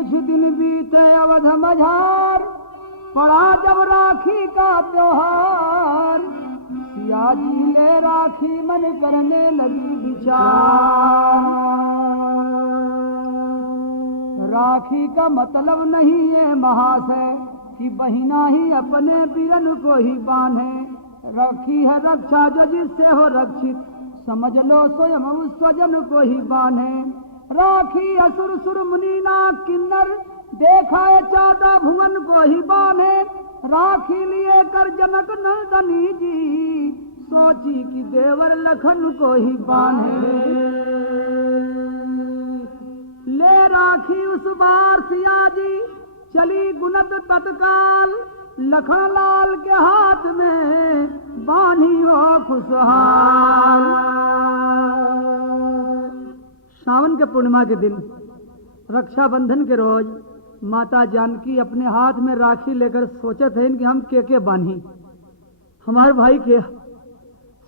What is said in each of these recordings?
कुछ दिन बीते अवध मझार, पड़ा जब राखी का त्योहार, सिया जी ले राखी मन करने लगी विचार। राखी का मतलब नहीं है महाशय कि बहिना ही अपने बीरन को ही बांधे, राखी है रक्षा जो जिससे हो रक्षित, समझ लो स्वयं उस स्वजन को ही बांधे। राखी असुर सुर मुनि नाग किन्नर, देखा है 14 भुवन को ही बांधे, राखी लिए कर जनक नंदनी जी, सोची कि देवर लखन को ही बांधे। ले राखी उस बार सिया जी, चली गुनत तत्काल, लखन लाल के हाथ में बांधी हो खुशहाल। सावन के पूर्णिमा के दिन रक्षाबंधन के रोज माता जानकी अपने हाथ में राखी लेकर सोचत है कि हम के बांधी हमारे भाई के।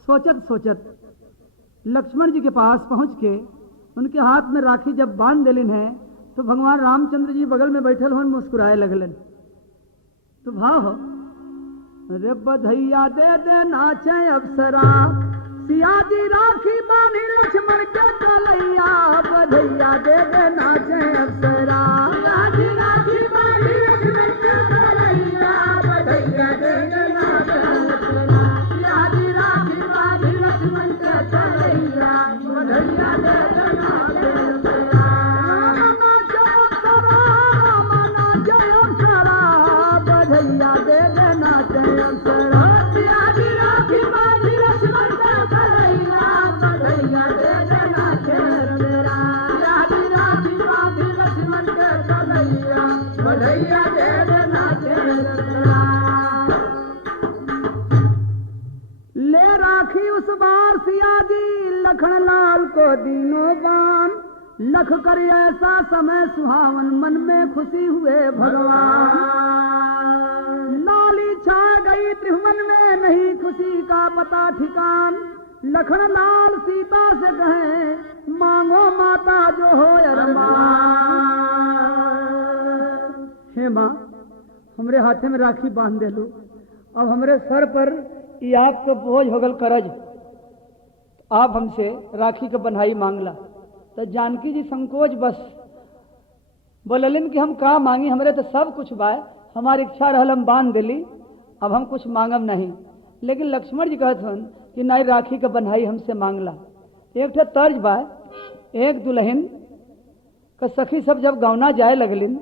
सोचत सोचत लक्ष्मण जी के पास पहुंच के उनके हाथ में राखी जब बांध दिलिन है तो भगवान रामचंद्र जी बगल में बैठल हुन मुस्कुराए लगलन। तो भाव हो, रे बधैया दे दे नाचे अप्सरा, सिया जी राखी बांधी लक्ष्मण के चलैया, बधैया दे दे नाचे अप्सरा, सिया जी राखी बांधी लक्ष्मण के चलैया, बधैया दे दे नाचे अप्सरा, सिया जी राखी बांधी लक्ष्मण के चलैया, बधैया दे दे नाचे अप्सरा। बधैया दे दे नाचे अप्सरा, सिया जी राखी बांधी लक्ष्मण के चलैया, बधैया दे दे नाचे अप्सरा, सिया जी राखी बांधी लक्ष्मण के चलैया, बधैया दे दे नाचे अप्सरा। ले राखी उस बार सिया जी, लखन लाल को दीनों बान, लख कर ऐसा समय सुहावन, मन में खुशी हुए भगवान। लाली छा गई त्रिभुवन में, नहीं खुशी का पता ठिकान, लखन लाल सीता से कहे मांगो माता जो हो अरमान। हे माँ, हमरे हाथे में राखी बांध दे लो, अब हमरे सर पर ये आपको बोझ होगल करज, आप हमसे राखी के बन्हाई मांगला। तो जानकी जी संकोच बस बोललिन कि हम का मांगी, हमरे तो सब कुछ बा, हमारी इच्छा रहल हम बांध दिली, अब हम कुछ मांगम नहीं। लेकिन लक्ष्मण जी कहत हन कि नहीं, राखी का बन्हाई हमसे मांगला। एक ठे तर्ज बा, एक दुल्हन का सखी सब जब गौना जाए लगलिन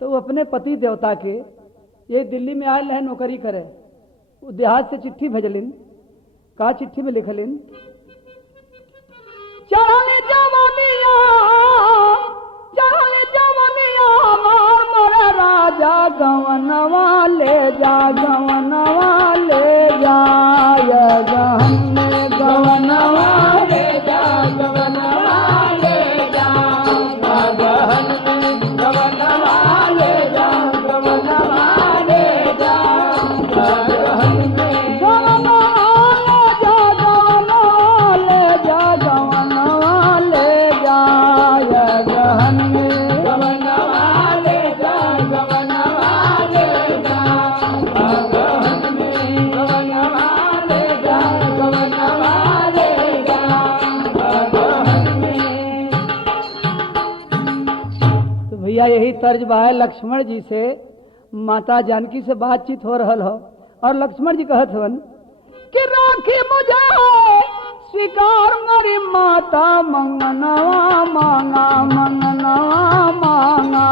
तो वो अपने पति देवता के ये दिल्ली में आयल है नौकरी करे, वो देहात से चिट्ठी भेजलिन। का चिट्ठी में लिखलिन, चढ़ले जवनिया मार मोरे राजा, गवनवा ले जा, गवनवा ले जा, गहन में गवनवा ले जा, गवनवा ले जा, गहन में गवनवा ले जा, गवनवा ले जा, गहन में गवनवा ले जा, गवनवा ले जा, गहन में गवनवा ले जा, गवनवा ले जा, गहन में गवनवा ले जा, गवनवा ले जा, गहन में। तो भैया यही तर्ज बा है लक्ष्मण जी से माता जानकी से बातचीत हो रहल हो, और लक्ष्मण जी कहत हवन कि राखी मुझे स्वीकार मेरी माता, मंगनवा मांगा, मंगनवा मांगा,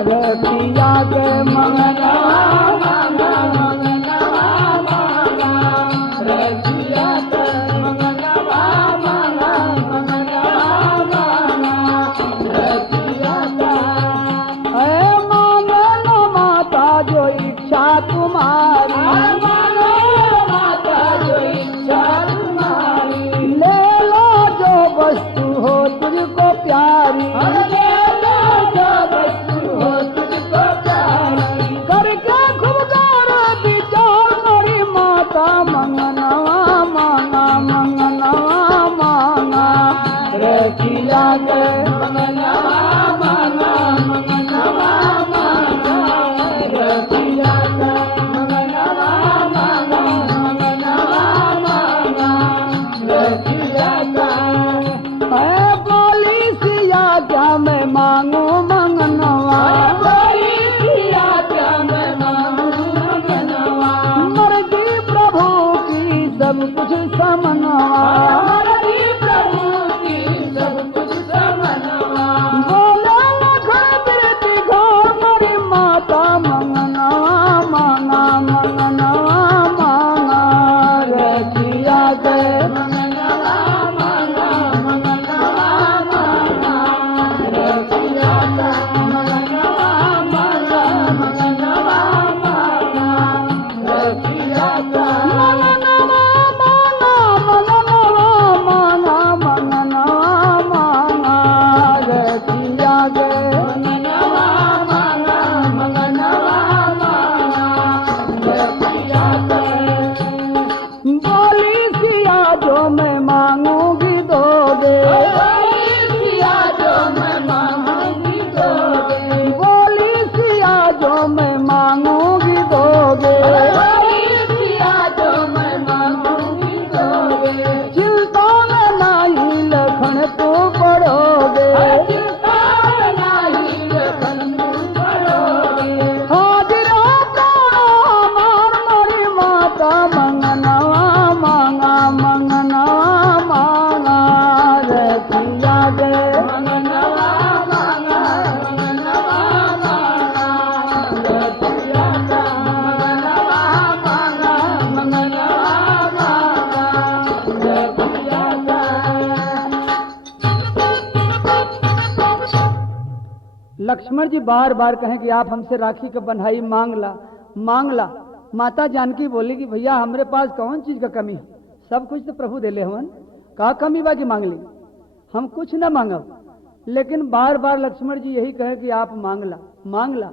रखिया के मंगनवा मांगा, मंगनवा मांगा, रखिया के मंगनवा मांगा, मंगनवा मांगा, रखिया का मांगे लो माता जो इच्छा तुम्हारी, मांगो माता जो इच्छा तुम्हारी, ले लो जो वस्तु हो तुझको प्यारी, ले लो जो वस्तु हो तुझको प्यारी, करके खूब गौर विचार मेरी माता, मंगनवा मांगा, मंगनवा मांगा, रखिया के मंगनवा मांगा, मंगनवा लक्ष्मण जी बार बार कहें कि आप हमसे राखी का बंधाई मांग ला मांग ला। माता जानकी बोली कि भैया हमरे पास कौन चीज का कमी है, सब कुछ तो प्रभु देले हवन, का कमी बा कि मांग ली, हम कुछ ना मांगब। लेकिन बार बार लक्ष्मण जी यही कहे कि आप मांग ला मांग ला।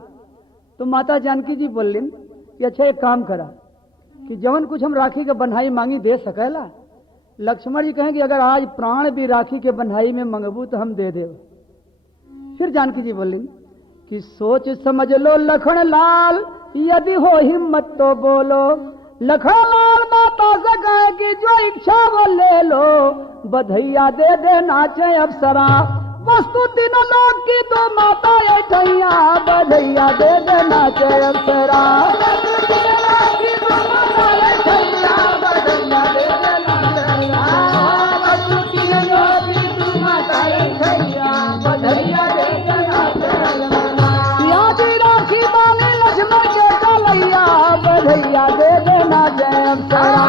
तो माता जानकी जी बोलिन कि अच्छा एक काम करा कि जवन कुछ हम राखी के बंधाई मांगी दे सकेला। लक्ष्मण जी कहें कि अगर आज प्राण भी राखी के बंधाई में मंगबू तो हम दे देव। फिर जानकी जी बोली कि सोच समझ लो लखन लाल, यदि हो हिम्मत तो बोलो। लखन लाल माता से कहे कि जो इच्छा वो ले लो, बधैया दे दे नाचे अप्सरा। वस्तु तीनों लोग की तो माता ऐठैया, बधैया दे दे नाचे अप्सरा। बधैया दे देना जय अप्सरा।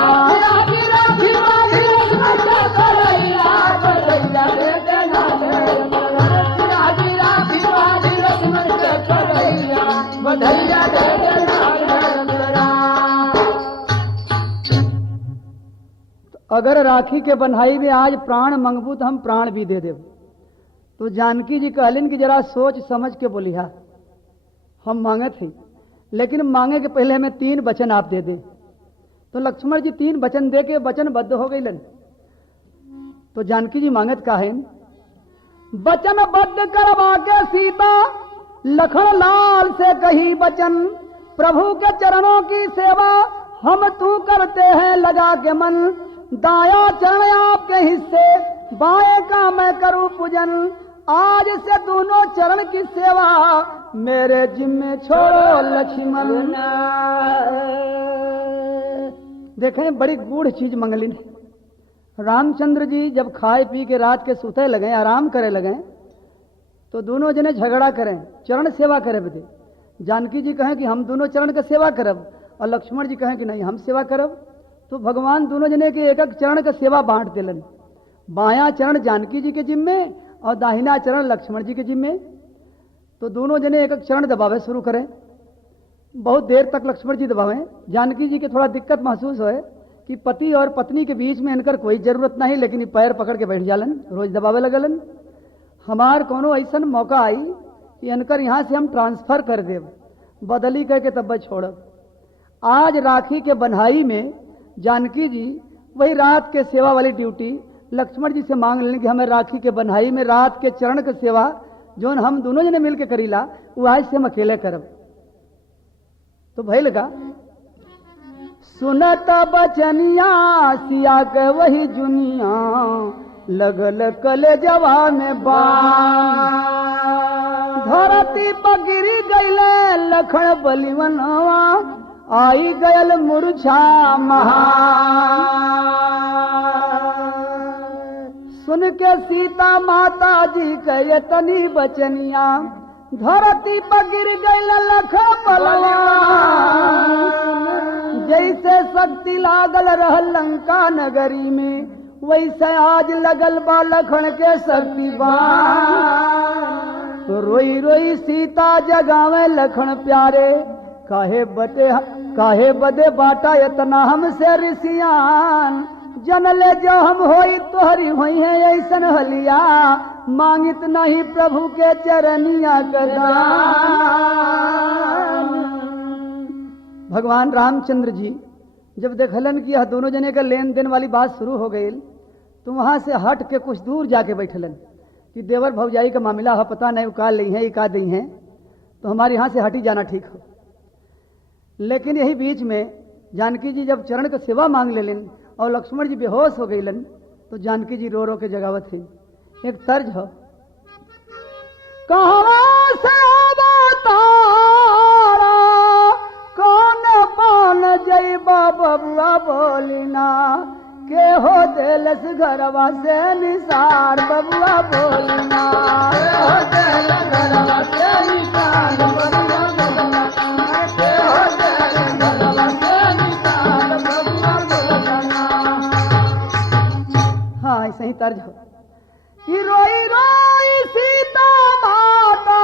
अगर राखी के बंधाई में आज प्राण मंगबू तो हम प्राण भी दे देव। तो जानकी जी कहलिन कि जरा सोच समझ के बोलिहा, हम मांगे थे लेकिन मांगे के पहले हमें 3 वचन आप दे दे। तो लक्ष्मण जी 3 वचन दे के वचनबद्ध हो गई। तो जानकी जी मांगत का है, वचनबद्ध करवा के सीता लखन लाल से कही वचन। प्रभु के चरणों की सेवा हम तू करते हैं लगा के मन। दाया चरण आपके हिस्से, बाएं का मैं करूं पूजन। आज से दोनों चरण की सेवा मेरे जिम्मे छोड़ो लक्ष्मण। देखें बड़ी गूढ़ चीज मंगलिन। रामचंद्र जी जब खाए पी के रात के सुते लगे, आराम करे लगे, तो दोनों जने झगड़ा करें चरण सेवा करे बदे। जानकी जी कहें कि हम दोनों चरण का सेवा करब, और लक्ष्मण जी कहें कि नहीं हम सेवा करब। तो भगवान दोनों जने के एक एक चरण का सेवा बांट दिलन। बायां चरण जानकी जी के जिम्मे और दाहिना चरण लक्ष्मण जी के जिम्मे। तो दोनों जने एक एक चरण दबावे शुरू करें। बहुत देर तक लक्ष्मण जी दबावें। जानकी जी के थोड़ा दिक्कत महसूस होए कि पति और पत्नी के बीच में इनकर कोई जरूरत नहीं, लेकिन पैर पकड़ के बैठ जालन, रोज दबावे लगलन। हमार कोनो ऐसा मौका आई कि इनकर यहाँ से हम ट्रांसफर कर देव, बदली करके तब छोड़ब। आज राखी के बंधाई में जानकी जी वही रात के सेवा वाली ड्यूटी लक्ष्मण जी से मांग लेने कि हमें राखी के बंधाई में रात के चरण के सेवा जो हम दोनों जने मिलके करीला वो आज से हम अकेले करब। तो भई लगा सुनत बचनिया सिया के वही जुनिया, लगल कले जवा में बाण। धरती पर गिरी गईले लखन बलिवनवा, आई गयल मूर्छा महान। सुन के सीता माता जी के तनी बचनिया, धरती पर गिर गईल लखन बलवान। जैसे शक्ति लागल रहल लंका नगरी में, वैसे आज लगल बा लखन के शक्ति बान। तो रोई रोई सीता जगावे लखन प्यारे, काहे बदे बाटा इतना हमसे ऋषियान। जनले जो हम होई तोहरी होई है ऐसन हलिया, मांगित नहीं प्रभु के चरनिया कदान। भगवान रामचंद्र जी जब देखलन कि यह दोनों जने का लेन देन वाली बात शुरू हो गई, तो वहां से हट के कुछ दूर जाके बैठलन कि देवर भौजाई का मामला है, पता नहीं उकाल ली है इका दी है, तो हमारे यहाँ से हटी जाना ठीक हो। लेकिन यही बीच में जानकी जी जब चरण का सेवा मांग लेलिन और लक्ष्मण जी बेहोश हो गईलन, तो जानकी जी रो रो के जगावत थी। एक तर्ज हो, कहाँ से अवतारा कौन पान जइबा बबुआ बोलिना, के हो देलस घरवा से निसार बबुआ बोलिना। के हो देलस घरवा से निसार बबुआ बोलिना, के हो देलस घरवा से निसार बबुआ बोलिना। हाँ ऐसे ही तर्ज हो कि रोई रोई सीता माता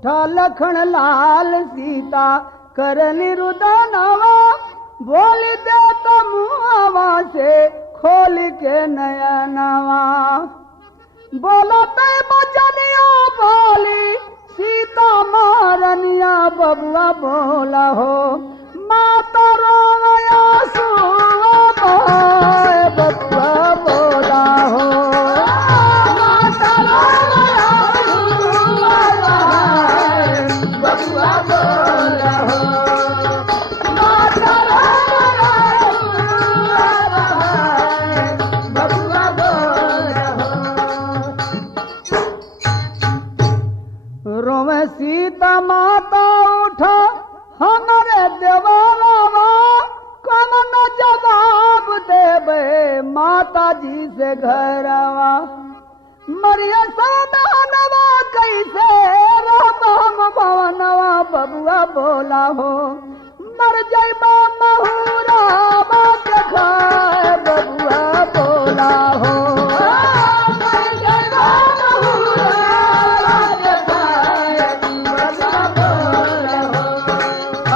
उठा लखन लाल सीता करली रुदनवा बोली दे तो मुआवा से खोल के नयनवा बोला ते बचनिया बोली सीता मारनिया बबुआ बोला हो माता रोया सुआ बबुआ बोला हो माता रोया बबुआ बोला हो माता रोया बबुआ बोला हो रोवे सीता माता उठा हमारे देवावा कम न जवाब देवे माता जी से घरवा मरिया सदानवा कैसे राम भवनवा बबुआ बोला हो मर जैबा महुरा बात खाए बबुआ बोला हो मर जैबा महुरा बात खाए बबुआ बोला हो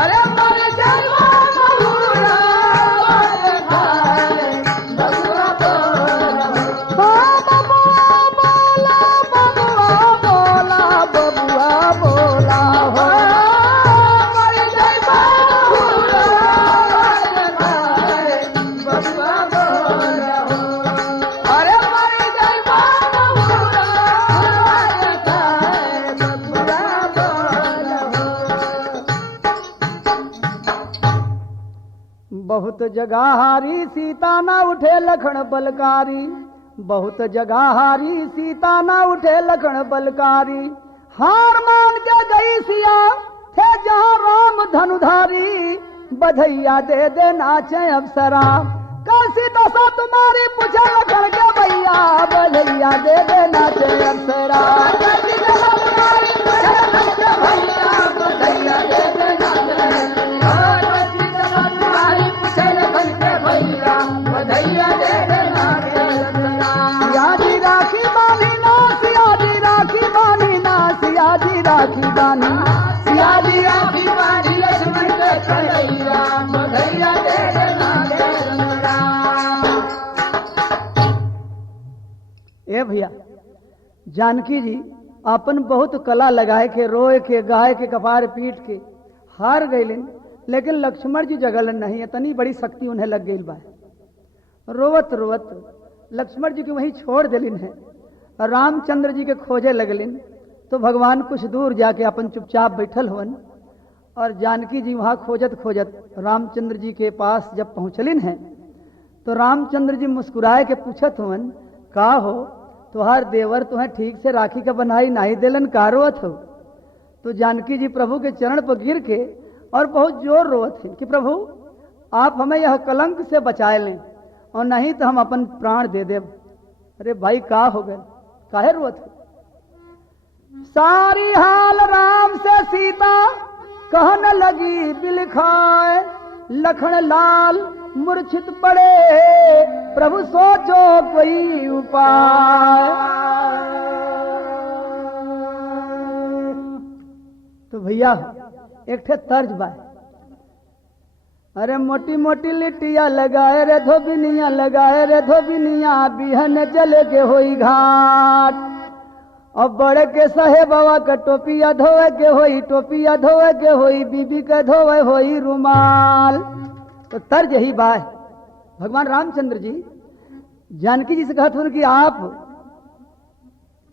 अरे मर जैबा महुरा बात खाए बबुआ बोला हो बबुआ बोला बबुआ बोला हो मर जैबा महुरा बात खाए बबुआ बोला हो अरे मर जैबा महुरा बात खाए बबुआ बोला हो बहुत जगह हारी सीता ना उठे लखन बलकारी बहुत जगह हारी सीता ना उठे लखन बलकारी हार मान के गई सिया थे जहाँ राम धनुधारी बधैया दे नाचे अप्सरा कैसी दशा तुम्हारी पूछे लखन के भैया बधैया दे नाचे अप्सरा कैसी दशा तुम्हारी पूछे लखन के भैया बधैया दे नाचे कैसी दशा तुम्हारी पूछे लखन के भैया बधैया दे नाचे सियाजी राखी बानी ना सियाजी राखी बानी ना सियाजी राखी बानी सियाजी राखी बानी लक्ष्मण के कन्हैया बधैया दे नाचे ए भैया जानकी जी अपन बहुत कला लगाए के रोए के गाय के कपार पीट के हार गईलिन लेकिन लक्ष्मण जी जगलन नहीं इतनी बड़ी शक्ति उन्हें लग गई बा रोवत रोवत लक्ष्मण जी के वहीं छोड़ दिलिन है रामचंद्र जी के खोजे लगलिन तो भगवान कुछ दूर जाके अपन चुपचाप बैठल हुवन और जानकी जी वहां खोजत खोजत रामचंद्र जी के पास जब पहुंचलिन है तो रामचंद्र जी मुस्कुराए के पूछत हुवन का हो तुहार देवर तुम्हें ठीक से राखी का बनाई नहीं देलन का रोवत हो तो जानकी जी प्रभु के चरण पर गिर के और बहुत जोर रोवत है कि प्रभु आप हमें यह कलंक से बचाए लें और नहीं तो हम अपन प्राण दे देव। अरे भाई का हो गए काहे रोवत है सारी हाल राम से सीता कहन लगी बिलखाए लखन लाल मूर्छित पड़े प्रभु सोचो कोई उपाय। तो भैया एक ठे तर्ज बा अरे मोटी मोटी लिटिया लगाए रे धोबिनिया लगाए रे धोबिनिया बिहन चले के होई घाट और बड़े के सहे बाबा का टोपिया धोवे के होई टोपिया धोवे के होई बीबी के धोवे होई रुमाल। तो तर्ज यही बात भगवान रामचंद्र जी जानकी जी से कहते हैं कि आप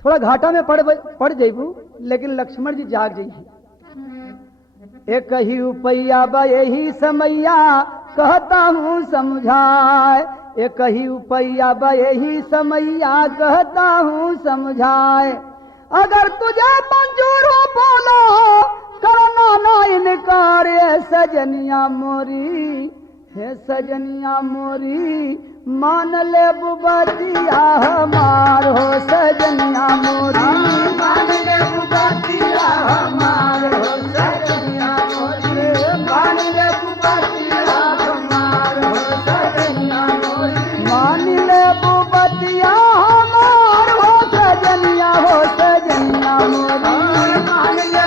थोड़ा घाटा में पड़ जाइबू लेकिन लक्ष्मण जी जाग जाइए एक ही उपैया बा यही समैया कहता हूँ समझाए एक ही उपैया बा यही समैया कहता हूँ समझाए अगर तुझे मंजूर हो बोलो करना ना इनकार सजनिया मोरी है सजनिया मोरी मान ले बुबतिया हमार हो सजनिया मोरी मान ले बुबतिया हमार हो सजनिया मोरी मान ले बुबतिया हमार हो सजनिया मोरी मान ले बुबतिया हमार हो सजनिया मोरी मान ले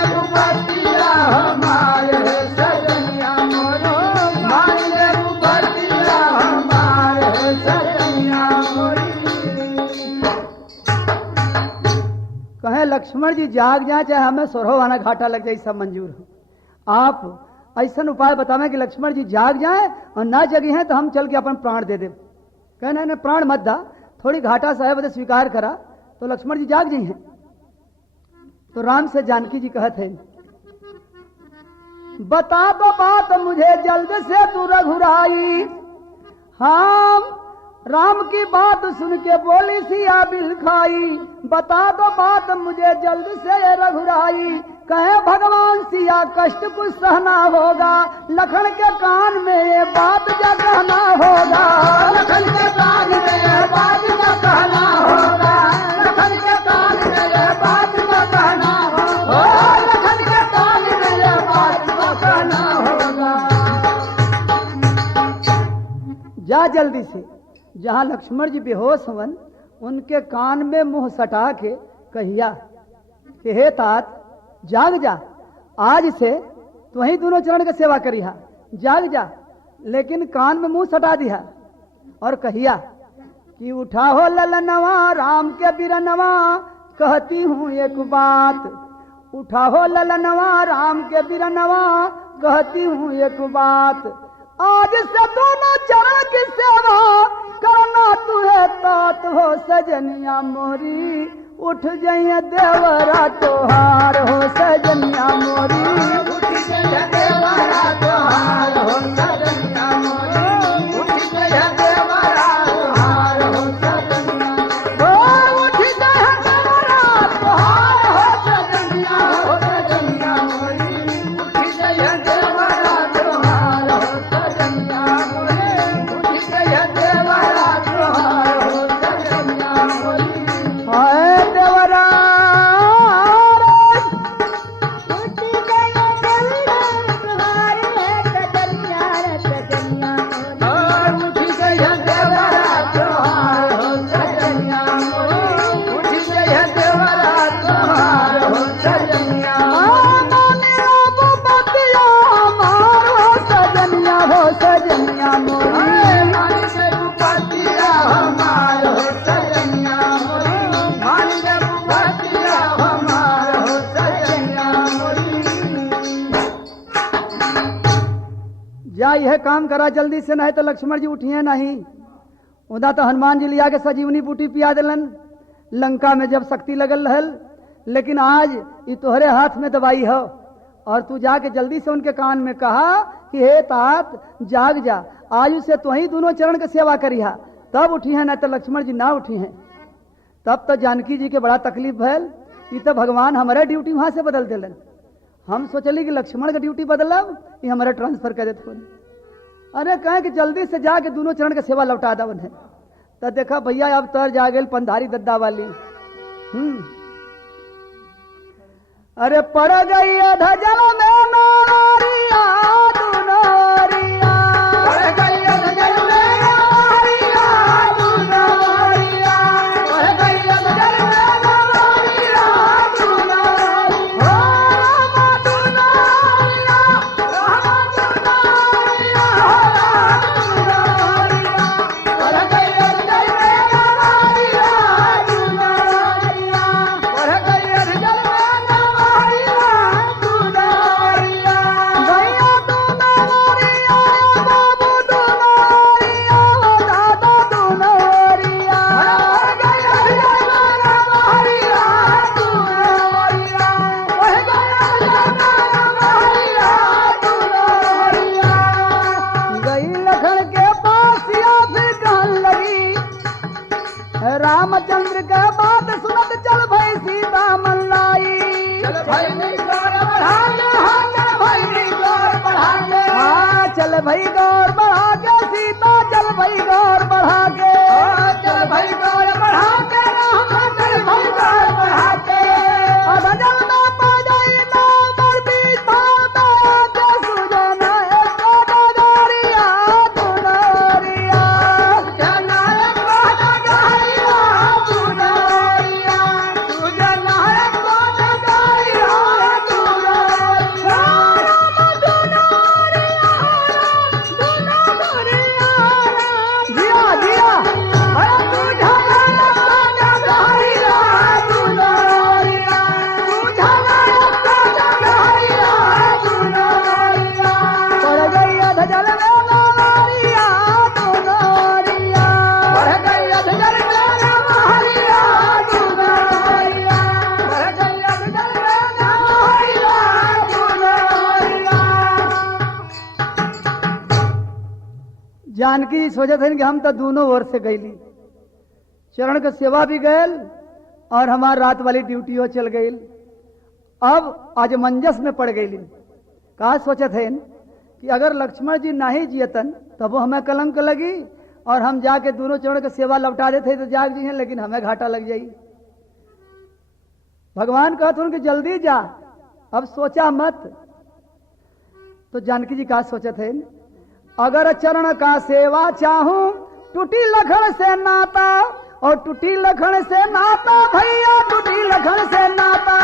लक्ष्मण जी जाग जाए चाहे हमें सोरहो आना घाटा लग जाए, सब मंजूर हो। आप ऐसा उपाय बतावें कि लक्ष्मण जी जाग जाए और ना जगी हैं तो हम चल के अपन प्राण दे दे। कहना है प्राण मत दा, थोड़ी घाटा साहेब बदे स्वीकार करा तो लक्ष्मण जी जाग जी हैं। तो राम से जानकी जी कहत है, बता दो बात मुझे जल्द से तू रघुराई। हम राम की बात सुन के बोली सिया बिल खाई। बता दो बात मुझे जल्द से ये रघुराई। कहे भगवान सिया कष्ट कुछ सहना होगा, लखन के कान में ये बात जा कहना होगा। लखन के कान में ये बात जा कहना होगा। लखन के कान में ये बात जा कहना होगा। लखन के कान में ये बात जा कहना होगा। जा जल्दी से, जहां लक्ष्मण जी बेहोश हवन उनके कान में मुंह सटा के कहिया कि हे तात जाग जा, आज से तो वही दोनों चरण के सेवा करिहा, जाग जा। लेकिन कान में मुंह सटा दिया और कहिया कि उठा हो ललनवा राम के बिरनवा, कहती हूँ एक बात। उठा हो ललनवा राम के बिरनवा, कहती हूँ एक बात। आज से दोनों चरण की सेवा करना तुहे तात हो सजनिया मोरी। उठ जाइए देवरा तोहार हो सजनिया मोरी। उठ जाइए देवरा तोहार हो सजनिया मोरी। उठ जाइए देवरा तोहार हो सजनिया। उठ जाइए देवरा तोहार हो सजनिया हो सजनिया मोरी। उठ जाइए देवरा तोहार हो सजनिया मोरी। उठ जाइए देवरा तोहार हो सजनिया मोरी। यह काम करा जल्दी से, नहीं तो लक्ष्मण जी उठिए नहीं। उदा तो हनुमान जी लिया के सजीवनी बूटी पिया दिलन लंका में जब शक्ति लगल रहल। लेकिन आज ये तोहरे हाथ में दवाई हो और तू जाके जल्दी से उनके कान में कहा कि हे तात जाग जा, आयु से तो ही दोनों चरण के सेवा करिहा, तब उठी है, न तो लक्ष्मण जी ना उठी हैं। तब तो जानकी जी के बड़ा तकलीफ भैल। ये तो भगवान हमारे ड्यूटी वहां से बदल दिलन। हम सोचली कि लक्ष्मण का ड्यूटी बदलब, ये हमारा ट्रांसफर कर देते। अरे कहे कि जल्दी से जाके दोनों चरण के सेवा लौटा दवन है। तो देखा भैया अब तर जा गई पंधारी दद्दा वाली। अरे पड़ गई धजल में नारिया दुनारिया। पड़ गई धजल में नारिया दुनारिया। पड़ गई धजल में नारिया दुनारिया। राम दुनारिया राम दुनारिया दुनारिया। पड़ गई धजल में नारिया दुनारिया। पड़ गई धजल में रामचंद्र के बात सुनत चल भाई सीता मन लाई। चल भाई गौर बढ़ा ले, चल भाई गौर बढ़ा ले। हाँ चल भाई गौर बढ़ा के सीता, चल भाई गौर बढ़ा के। चल भाई गौर बढ़ा के राम, चल भाई गौर बढ़ा के। अब जल्दा पजाई ना मर बीता के सुजना एक डोरिया दुनारिया। जनायक डोरिया दुनारिया। सुजना एक डोरिया दुनारिया। राम दुनारिया राम दुनारिया। जानकी जी सोचत हन कि हम तो दोनों ओर से गईली, चरण के सेवा भी गयल और हमार रात वाली ड्यूटियों चल गई। अब आज मंजस में पड़ गई। कहा सोचत है कि अगर लक्ष्मण जी नहीं जियतन तब वो हमें कलंक लगी और हम जाके दोनों चरण के सेवा लौटा देते तो जाग जी हैं, लेकिन हमें घाटा लग जाई। भगवान कहते उनके जल्दी जा, अब सोचा मत। तो जानकी जी कहा सोचत है, अगर चरण का सेवा चाहूं टूटी लखन से नाता, और टूटी लखन से नाता भैया, टूटी लखन से नाता,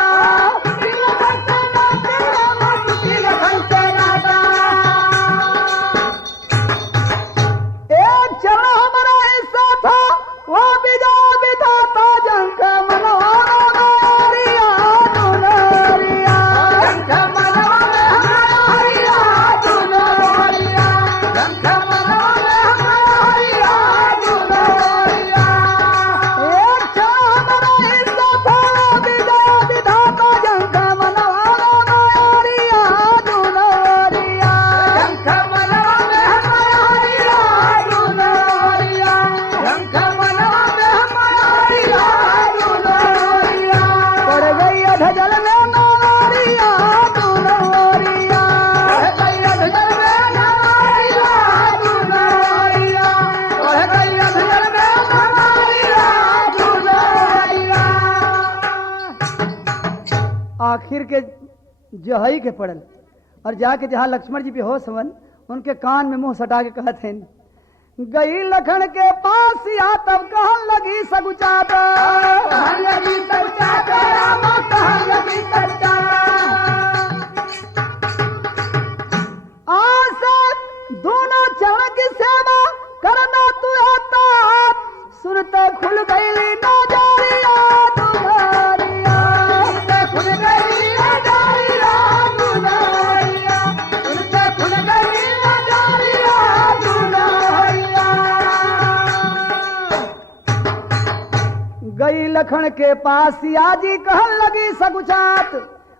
टूटी लखन से नाता, टूटी लखन से नाता। एक चरण हमारा ऐसा था वो विदा विधाता जंग मनोरिया दुनरिया, जंग मनोरिया दुनरिया, जंग मनोरिया दुनरिया। एक चरण हमारा ऐसा था विदा विधाता जंग मनोरिया दुनरिया, जंग मनोरिया दुनरिया, जंग मनोरिया दुनरिया। पड़ गई अधजल में नारिया दुनरिया, पड़ गई अधजल में नारिया दुनरिया, पड़ गई अधजल में नारिया दुनरिया। आखिर के जहई के पड़ल और जाके जहां लक्ष्मण जी बेहोश हवन उनके कान में मुंह सटा के कहते हैं, गई लखन के पास या तब कहन लगी सगुचात, कहन लगी सगुचात, रामा कहन लगी सगुचात। आज से दोनों चरण की सेवा करना तू आता, सुनते खुल गई नजरिया दुनरिया, सुनते खुल गई नजरिया दुनरिया, सुनते खुल गई नजरिया दुनरिया। गई लखन के पास सियाजी कहन लगी सगुचात,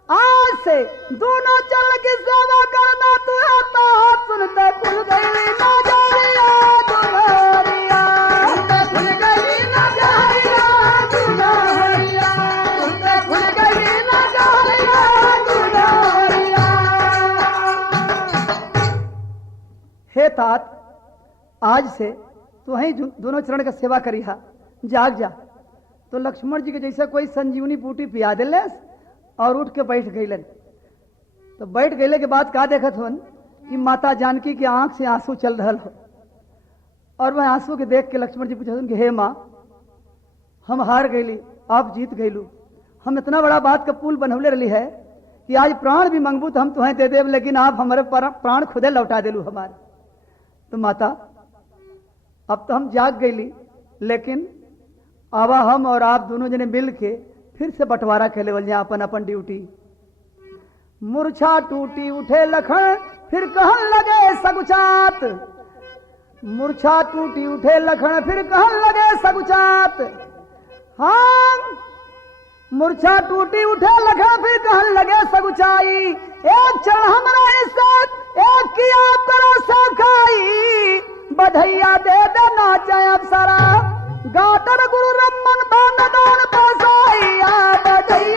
आज से दोनों चरण की सेवा करना तू आता, सुनते खुल गई नजरिया दुनरिया, सुनते खुल गई नजरिया दुनरिया, सुनते खुल गई नजरिया दुनरिया। हे तात, आज से तू ही दोनों चरण का सेवा करिहा, जाग जा। तो लक्ष्मण जी के जैसे कोई संजीवनी बूटी पिया दिलेस और उठ के बैठ गईलन। तो बैठ गईले के बाद का देखत हन कि माता जानकी की आंख से आंसू चल रहा हो, और वह आंसू के देख के लक्ष्मण जी पूछत कि हे माँ, हम हार गईली, आप जीत गईलू। हम इतना बड़ा बात का पुल बनौले रही है कि आज प्राण भी मंगबू तो हम तुम्हें दे देव, लेकिन आप हमारे प्राण खुदे लौटा देलू हमारे। तो माता, अब तो हम जाग गईली, लेकिन आवा हम और आप दोनों जने मिल के फिर से बंटवारा खेले वल अपन अपन ड्यूटी। मूर्छा टूटी उठे लखन फिर कहन लगे सगुचात, मूर्छा टूटी उठे लखन फिर कहन लगे सगुचात। हाँ, मूर्छा टूटी उठे लखन फिर कहन लगे सगुचाई, एक चरण हमारा इज्जत एक की आप करो सखाई, बधैया दे देना चाहे अप्सरा, गाटर गुरु रमन बांधन बसाइया, बधैया